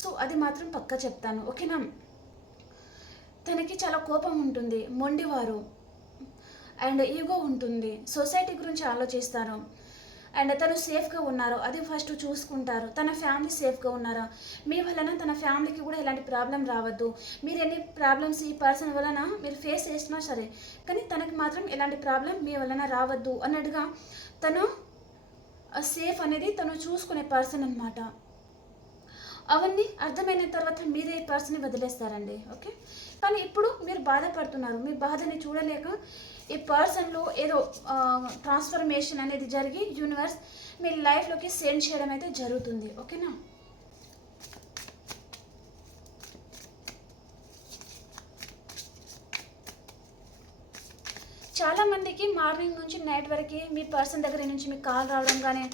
సో అది మాత్రం పక్కా చెప్తాను. ఓకేనా, తనకి చాలా కోపం ఉంటుంది, మొండివారు అండ్ ఈగో ఉంటుంది, సొసైటీ గురించి ఆలోచిస్తారు. అండ్ తను సేఫ్గా ఉన్నారో అది ఫస్ట్ చూసుకుంటారు. తన ఫ్యామిలీ సేఫ్గా ఉన్నారా, మీ వలన తన ఫ్యామిలీకి కూడా ఎలాంటి ప్రాబ్లం రావద్దు. మీరు ఎన్ని ప్రాబ్లమ్స్ ఈ పర్సన్ వలన మీరు ఫేస్ చేసినా సరే కానీ తనకి మాత్రం ఎలాంటి ప్రాబ్లం మీ వలన రావద్దు అన్నట్టుగా తను సేఫ్ అనేది తను చూసుకునే పర్సన్ అనమాట. అవన్నీ అర్థమైన తర్వాత మీరే ఈ పర్సన్ని వదిలేస్తారండి. ఓకే, కానీ ఇప్పుడు మీరు బాధపడుతున్నారు. మీ బాధని చూడలేక ఈ పర్సన్లో ఏదో ట్రాన్స్ఫర్మేషన్ అనేది జరిగి యూనివర్స్ మీ లైఫ్లోకి సెండ్ చేయడం అయితే జరుగుతుంది. ఓకేనా, చాలామందికి మార్నింగ్ నుంచి నైట్ వరకు మీ పర్సన్ దగ్గర నుంచి మీకు కాల్ రావడం కానీ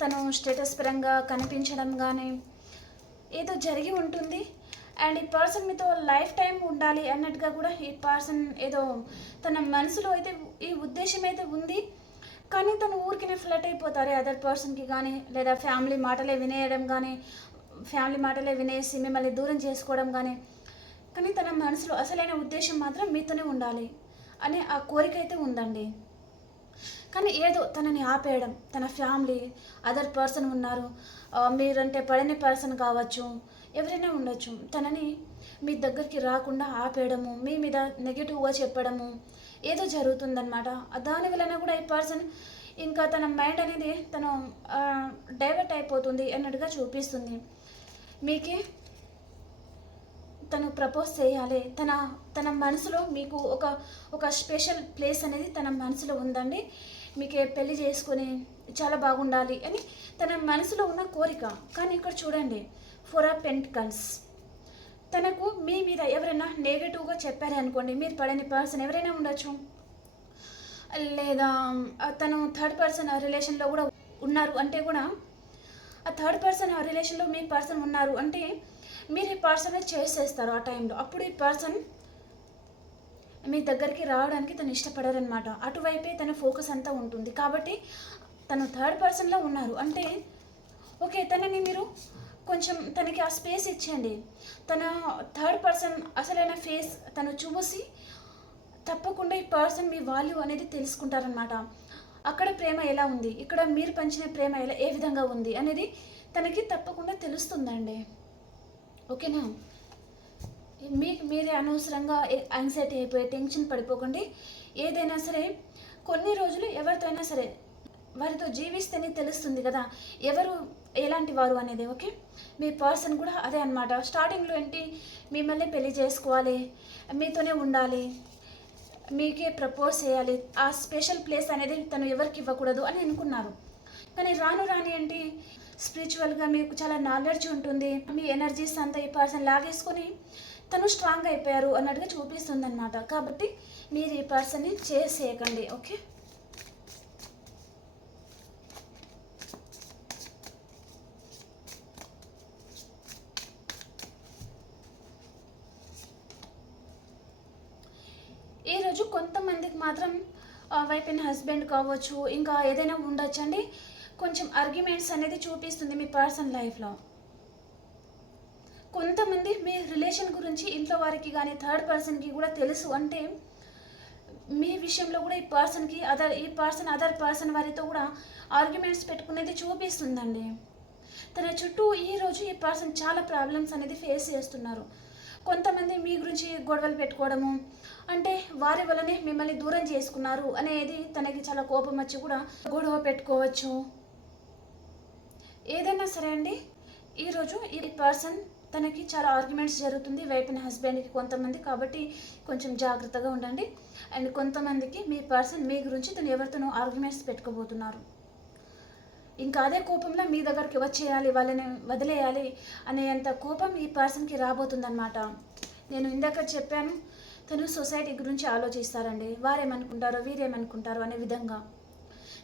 తను స్టేటస్ పరంగా కనిపించడం కానీ ఏదో జరిగి ఉంటుంది. అండ్ ఈ పర్సన్ మీతో లైఫ్ టైం ఉండాలి అన్నట్టుగా కూడా ఈ పర్సన్ ఏదో తన మనసులో అయితే ఈ ఉద్దేశం అయితే ఉంది. కానీ తను ఊరికినే ఫ్లట్ అయిపోతారు అదర్ పర్సన్కి కానీ లేదా ఫ్యామిలీ మాటలే వినేయడం కానీ ఫ్యామిలీ మాటలే వినేసి మిమ్మల్ని దూరం చేసుకోవడం కానీ తన మనసులో అసలైన ఉద్దేశం మాత్రం మీతోనే ఉండాలి అనే ఆ కోరిక అయితే ఉందండి. కానీ ఏదో తనని ఆపేయడం, తన ఫ్యామిలీ అదర్ పర్సన్ ఉన్నారు, మీరంటే పడని పర్సన్ కావచ్చు, ఎవరైనా ఉండొచ్చు, తనని మీ దగ్గరికి రాకుండా ఆపేయడము, మీ మీద నెగిటివ్గా చెప్పడము ఏదో జరుగుతుందన్నమాట. దాని వలన కూడా ఈ పర్సన్ ఇంకా తన మైండ్ అనేది తను డైవర్ట్ అయిపోతుంది అన్నట్టుగా చూపిస్తుంది. మీకే తను ప్రపోజ్ చేయాలి, తన తన మనసులో మీకు ఒక స్పెషల్ ప్లేస్ అనేది తన మనసులో ఉందండి. మీకే పెళ్లి చేసుకొని చాలా బాగుండాలి అని తన మనసులో ఉన్న కోరిక. కానీ ఇక్కడ చూడండి, 4 ఆఫ్ పెంటికల్స్. తనకు మీ మీద ఎవరైనా నెగటివ్గా చెప్పారే అనుకోండి, మీరు పడని పర్సన్ ఎవరైనా ఉండొచ్చు, లేదా తను థర్డ్ పర్సన్ రిలేషన్లో కూడా ఉన్నారు అంటే కూడా, ఆ థర్డ్ పర్సన్ రిలేషన్లో మీ పర్సన్ ఉన్నారు అంటే మీరు ఈ పర్సన్ చేసేస్తారు ఆ టైంలో. అప్పుడు ఈ పర్సన్ మీ దగ్గరికి రావడానికి తను ఇష్టపడారనమాట. అటువైపే తన ఫోకస్ అంతా ఉంటుంది. కాబట్టి తను థర్డ్ పర్సన్లో ఉన్నారు అంటే ఓకే, తనని మీరు కొంచెం తనకి ఆ స్పేస్ ఇచ్చేయండి. తన థర్డ్ పర్సన్ అసలైన ఫేస్ తను చూసి తప్పకుండా ఈ పర్సన్ మీ వాల్యూ అనేది తెలుసుకుంటారనమాట. అక్కడ ప్రేమ ఎలా ఉంది, ఇక్కడ మీరు పంచిన ప్రేమ ఏ విధంగా ఉంది అనేది తనకి తప్పకుండా తెలుస్తుందండి. ఓకేనా? మీరే అనవసరంగా యాంగ్జైటీ అయిపోయి టెన్షన్ పడిపోకండి. ఏదైనా సరే కొన్ని రోజులు ఎవరితో అయినా సరే వారితో జీవిస్తేనే తెలుస్తుంది కదా ఎవరు ఎలాంటి వారు అనేది. ఓకే, మీ పర్సన్ కూడా అదే అనమాట. స్టార్టింగ్లో ఏంటి, మిమ్మల్ని పెళ్లి చేసుకోవాలి, మీతోనే ఉండాలి, మీకే ప్రపోజ్ చేయాలి, ఆ స్పెషల్ ప్లేస్ అనేది తను ఎవరికి ఇవ్వకూడదు అని అనుకున్నారు. కానీ రాను రాని ఏంటి, స్పిరిచువల్గా మీకు చాలా నాలెడ్జ్ ఉంటుంది, మీ ఎనర్జీస్ అంతా ఈ పర్సన్ లాగేసుకొని తను స్ట్రాంగ్ అయిపోయారు అన్నట్టుగా చూపిస్తుంది అనమాట. కాబట్టి మీరు ఈ పర్సన్ని చేసేయకండి. ఓకే, ఈరోజు కొంతమందికి మాత్రం వైఫ్ అండ్ హస్బెండ్ కావచ్చు, ఇంకా ఏదైనా ఉండొచ్చు అండి, కొంచెం ఆర్గ్యుమెంట్స్ అనేది చూపిస్తుంది మీ పర్సన్ లైఫ్లో. కొంతమంది మీ రిలేషన్ గురించి ఇంట్లో వారికి కానీ థర్డ్ పర్సన్కి కూడా తెలుసు అంటే మీ విషయంలో కూడా ఈ పర్సన్ అదర్ పర్సన్ వారితో కూడా ఆర్గ్యుమెంట్స్ పెట్టుకునేది చూపిస్తుందండి. తన చుట్టూ ఈరోజు ఈ పర్సన్ చాలా ప్రాబ్లమ్స్ అనేది ఫేస్ చేస్తున్నారు. కొంతమంది మీ గురించి గొడవలు పెట్టుకోవడము అంటే వారి వల్లనే మిమ్మల్ని దూరం చేసుకున్నారు అనేది తనకి చాలా కోపం వచ్చి కూడా గొడవ పెట్టుకోవచ్చు. ఏదైనా సరే అండి, ఈరోజు ఈ పర్సన్ తనకి చాలా ఆర్గ్యుమెంట్స్ జరుగుతుంది వైఫ్ అండ్ హస్బెండ్కి కొంతమంది. కాబట్టి కొంచెం జాగ్రత్తగా ఉండండి. అండ్ కొంతమందికి మీ పర్సన్ మీ గురించి తను ఎవరితోనో ఆర్గ్యుమెంట్స్ పెట్టుకోబోతున్నారు. ఇంకా అదే కోపంలో మీ దగ్గరికి వచ్చేయాలి, వాళ్ళని వదిలేయాలి అనేంత కోపం ఈ పర్సన్కి రాబోతుందన్నమాట. నేను ఇందాక చెప్పాను, తను సొసైటీ గురించి ఆలోచిస్తారండి, వారేమనుకుంటారో వీరేమనుకుంటారో అనే విధంగా.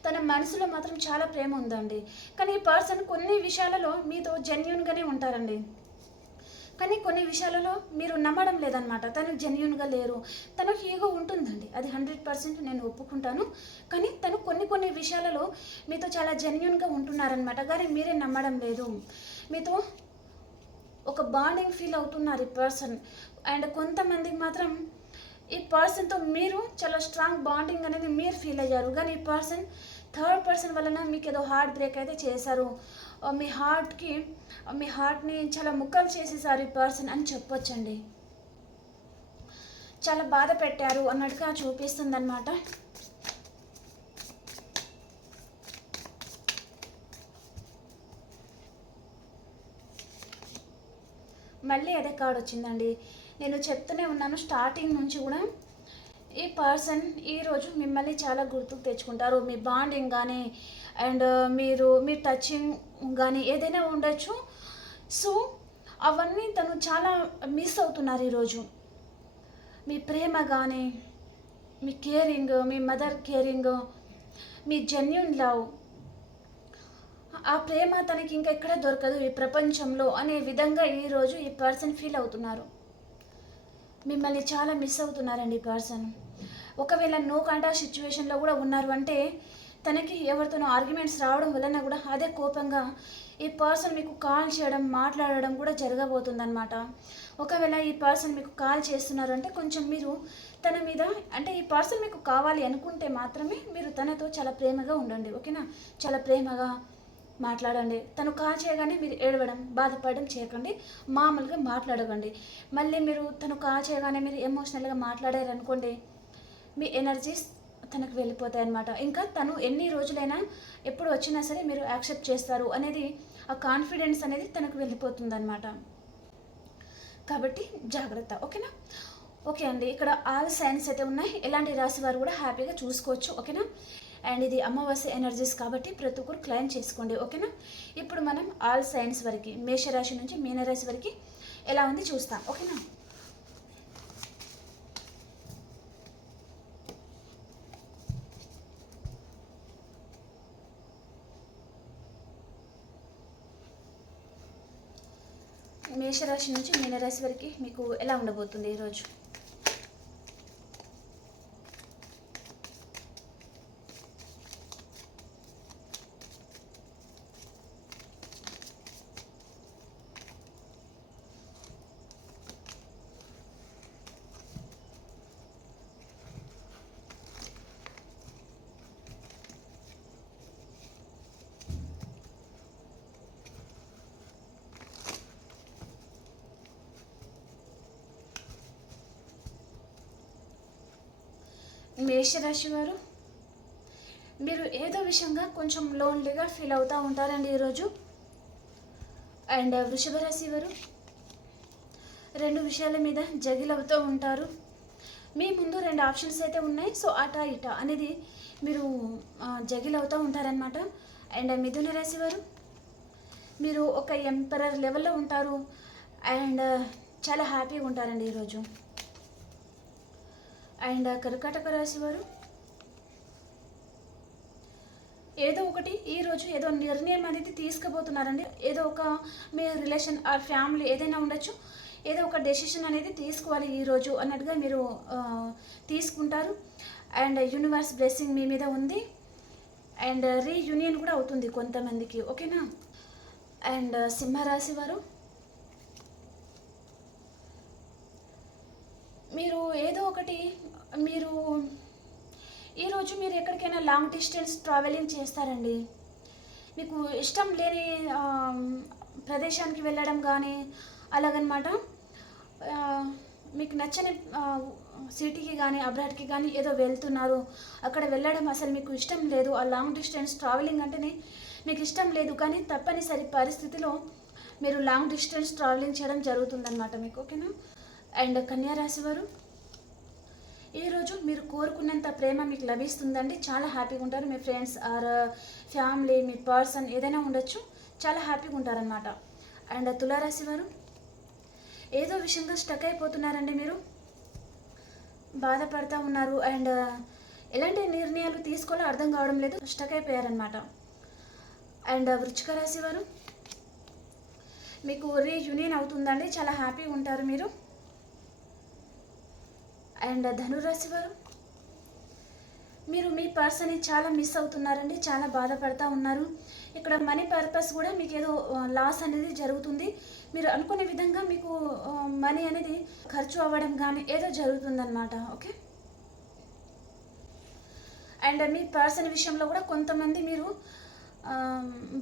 తన మనసులో మాత్రం చాలా ప్రేమ ఉందండి. కానీ ఈ పర్సన్ కొన్ని విషయాలలో మీతో జెన్యున్గానే ఉంటారండి, కానీ కొన్ని విషయాలలో మీరు నమ్మడం లేదనమాట. తను జెన్యున్గా లేరు, తనకు ఈగో ఉంటుందండి, అది 100% నేను ఒప్పుకుంటాను. కానీ తను కొన్ని విషయాలలో మీతో చాలా జెన్యున్గా ఉంటున్నారనమాట, కానీ మీరే నమ్మడం లేదు. మీతో ఒక బాండింగ్ ఫీల్ అవుతున్నారు ఈ పర్సన్. అండ్ కొంతమందికి మాత్రం ఈ పర్సన్తో మీరు చాలా స్ట్రాంగ్ బాండింగ్ అనేది మీరు ఫీల్ అయ్యారు, కానీ ఈ పర్సన్ థర్డ్ పర్సన్ వలన మీకు ఏదో హార్ట్ బ్రేక్ అయితే చేశారు. మీ హార్ట్ని చాలా ముక్కలు చేసేసారు ఈ పర్సన్ అని చెప్పొచ్చండి. చాలా బాధ పెట్టారు అన్నట్టుగా చూపిస్తుంది అనమాట. మళ్ళీ అదే కార్డ్ వచ్చిందండి. నేను చెప్తూనే ఉన్నాను స్టార్టింగ్ నుంచి కూడా, ఈ పర్సన్ ఈరోజు మిమ్మల్ని చాలా గుర్తుకు తెచ్చుకుంటారు. మీ బాండింగ్ కానీ అండ్ మీ టచింగ్ కానీ ఏదైనా ఉండొచ్చు. సో అవన్నీ తను చాలా మిస్ అవుతున్నారు ఈరోజు. మీ ప్రేమ కానీ, మీ కేరింగ్, మీ మదర్ కేరింగ్, మీ జెన్యూన్ లవ్, ఆ ప్రేమ తనకి ఇంకా ఎక్కడ దొరకదు ఈ ప్రపంచంలో అనే విధంగా ఈరోజు ఈ పర్సన్ ఫీల్ అవుతున్నారు. మిమ్మల్ని చాలా మిస్ అవుతున్నారండి ఈ పర్సన్. ఒకవేళ నో కాంటాక్ట్ సిచ్యువేషన్లో కూడా ఉన్నారు అంటే తనకి ఎవరితోనో ఆర్గ్యుమెంట్స్ రావడం వలన కూడా అదే కోపంగా ఈ పర్సన్ మీకు కాల్ చేయడం, మాట్లాడడం కూడా జరగబోతుందన్నమాట. ఒకవేళ ఈ పర్సన్ మీకు కాల్ చేస్తున్నారు అంటే కొంచెం మీరు తన మీద, అంటే ఈ పర్సన్ మీకు కావాలి అనుకుంటే మాత్రమే మీరు తనతో చాలా ప్రేమగా ఉండండి. ఓకేనా? చాలా ప్రేమగా మాట్లాడండి. తను కాల్ చేయగానే మీరు ఏడవడం, బాధపడడం చేయకండి, మామూలుగా మాట్లాడకండి. మళ్ళీ మీరు తను కాల్ చేయగానే మీరు ఎమోషనల్గా మాట్లాడారనుకోండి, మీ ఎనర్జీస్ తనకు వెళ్ళిపోతాయి అన్నమాట. ఇంకా తను ఎన్ని రోజులైనా ఎప్పుడు వచ్చినా సరే మీరు యాక్సెప్ట్ చేస్తారు అనేది ఆ కాన్ఫిడెన్స్ అనేది తనకు వెళ్ళిపోతుందన్నమాట. కాబట్టి జాగ్రత్త, ఓకేనా? ఓకే అండి, ఇక్కడ ఆల్ సైన్స్ అయితే ఉన్నాయి. ఎలాంటి రాశి వారు కూడా హ్యాపీగా చూసుకోవచ్చు, ఓకేనా? అండ్ ఇది అమావాస్య ఎనర్జీస్ కాబట్టి ప్రతి ఒక్కరు క్లైమ్ చేసుకోండి, ఓకేనా? ఇప్పుడు మనం ఆల్ సైన్స్ వరకు మేషరాశి నుంచి మీనరాశి వరకు ఎలా ఉంది చూస్తాం, ఓకేనా? మేషరాశి నుంచి మీనరాశి వరకు మీకు ఎలా ఉండబోతుంది ఈరోజు? మేషరాశి వారు, మీరు ఏదో విషయంగా కొంచెం లోన్లీగా ఫీల్ అవుతూ ఉంటారండి ఈరోజు. అండ్ వృషభ రాశి వారు, రెండు విషయాల మీద జగిల్ అవుతూ ఉంటారు. మీ ముందు రెండు ఆప్షన్స్ అయితే ఉన్నాయి, సో అటా ఇటా అనేది మీరు జగిల్ అవుతూ ఉంటారనమాట. అండ్ మిథున రాశి వారు, మీరు ఒక ఎంపరర్ లెవెల్లో ఉంటారు అండ్ చాలా హ్యాపీగా ఉంటారండి ఈరోజు. అండ్ కర్కాటక రాశి వారు, ఏదో ఒకటి ఈరోజు ఏదో నిర్ణయం అనేది తీసుకుపోతున్నారండి. ఏదో ఒక మీ రిలేషన్ ఆర్ ఫ్యామిలీ ఏదైనా ఉండొచ్చు, ఏదో ఒక డెసిషన్ అనేది తీసుకోవాలి ఈరోజు అన్నట్టుగా మీరు తీసుకుంటారు. అండ్ యూనివర్స్ బ్లెస్సింగ్ మీ మీద ఉంది. అండ్ రీయూనియన్ కూడా అవుతుంది కొంతమందికి, ఓకేనా? అండ్ సింహరాశి వారు, మీరు ఏదో ఒకటి మీరు ఈరోజు మీరు ఎక్కడికైనా లాంగ్ డిస్టెన్స్ ట్రావెలింగ్ చేస్తారండి. మీకు ఇష్టం లేని ప్రదేశానికి వెళ్ళడం కానీ అలాగనమాట. మీకు నచ్చని సిటీకి కానీ అబ్రాడ్కి కానీ ఏదో వెళ్తున్నారు, అక్కడ వెళ్ళడం అసలు మీకు ఇష్టం లేదు. ఆ లాంగ్ డిస్టెన్స్ ట్రావెలింగ్ అంటేనే మీకు ఇష్టం లేదు, కానీ తప్పనిసరి పరిస్థితిలో మీరు లాంగ్ డిస్టెన్స్ ట్రావెలింగ్ చేయడం జరుగుతుందన్నమాట మీకు, ఓకేనా? అండ్ కన్యా రాశి వారు, ఈరోజు మీరు కోరుకున్నంత ప్రేమ మీకు లభిస్తుందండి. చాలా హ్యాపీగా ఉంటారు. మీ ఫ్రెండ్స్ ఆర్ ఫ్యామిలీ, మీ పర్సన్ ఏదైనా ఉండొచ్చు, చాలా హ్యాపీగా ఉంటారనమాట. అండ్ తులారాశి వారు, ఏదో విషయంగా స్టక్ అయిపోతున్నారండి. మీరు బాధపడుతూ ఉన్నారు అండ్ ఎలాంటి నిర్ణయాలు తీసుకోవాలో అర్థం కావడం లేదు, స్టక్ అయిపోయారనమాట. అండ్ వృశ్చిక రాశి వారు, మీకు రీయూనియన్ అవుతుందండి, చాలా హ్యాపీగా ఉంటారు మీరు. అండ్ ధనురాశి వారు, మీరు మీ పర్సన్ని చాలా మిస్ అవుతున్నారండి, చాలా బాధపడుతూ ఉన్నారు. ఇక్కడ మనీ పర్పస్ కూడా మీకు ఏదో లాస్ అనేది జరుగుతుంది. మీరు అనుకునే విధంగా మీకు మనీ అనేది ఖర్చు అవ్వడం కానీ ఏదో జరుగుతుందన్నమాట, ఓకే? అండ్ మీ పర్సన్ విషయంలో కూడా కొంతమంది మీరు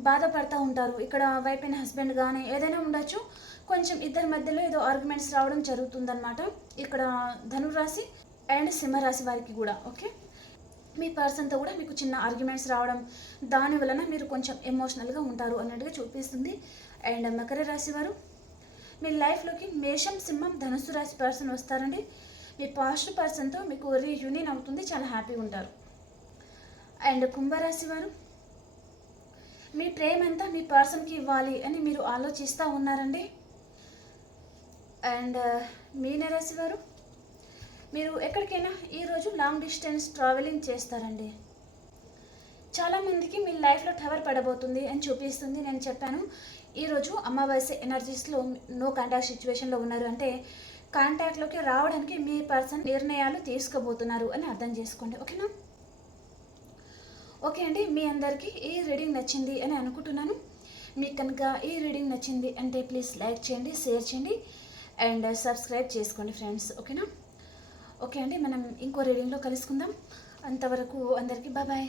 బాధపడుతూ ఉంటారు. ఇక్కడ వైఫ్ అండ్ హస్బెండ్ కానీ ఏదైనా ఉండొచ్చు, కొంచెం ఇద్దరి మధ్యలో ఏదో ఆర్గ్యుమెంట్స్ రావడం జరుగుతుందన్నమాట ఇక్కడ ధనురాశి అండ్ సింహరాశి వారికి కూడా, ఓకే? మీ పర్సన్తో కూడా మీకు చిన్న ఆర్గ్యుమెంట్స్ రావడం, దాని వలన మీరు కొంచెం ఎమోషనల్గా ఉంటారు అన్నట్టుగా చూపిస్తుంది. అండ్ మకర రాశి వారు, మీ లైఫ్లోకి మేషం, సింహం, ధనుస్సు రాశి పర్సన్ వస్తారండి. మీ పాస్ట్ పర్సన్తో మీకు రీయూనియన్ అవుతుంది, చాలా హ్యాపీగా ఉంటారు. అండ్ కుంభరాశి వారు, మీ ప్రేమ అంతా మీ పర్సన్కి ఇవ్వాలి అని మీరు ఆలోచిస్తూ ఉన్నారండి. అండ్ మీనరాశి వారు, మీరు ఎక్కడికైనా ఈరోజు లాంగ్ డిస్టెన్స్ ట్రావెలింగ్ చేస్తారండి. చాలామందికి మీ లైఫ్లో టవర్ పడబోతుంది అని చూపిస్తుంది. నేను చెప్పాను ఈరోజు అమావాస్య ఎనర్జీస్లో నో కాంటాక్ట్ సిచ్యువేషన్లో ఉన్నారు అంటే కాంటాక్ట్లోకి రావడానికి మీ పర్సన్ నిర్ణయాలు తీసుకోబోతున్నారు అని అర్థం చేసుకోండి, ఓకేనా? ఓకే అండి, మీ అందరికీ ఈ రీడింగ్ నచ్చింది అని అనుకుంటున్నాను. మీకు కనుక ఈ రీడింగ్ నచ్చింది అంటే ప్లీజ్ లైక్ చేయండి, షేర్ చేయండి అండ్ సబ్స్క్రైబ్ చేసుకోండి ఫ్రెండ్స్, ఓకేనా? ఓకే అండి, మనం ఇంకో రీడింగ్లో కలుసుకుందాం. అంతవరకు అందరికీ బాయ్.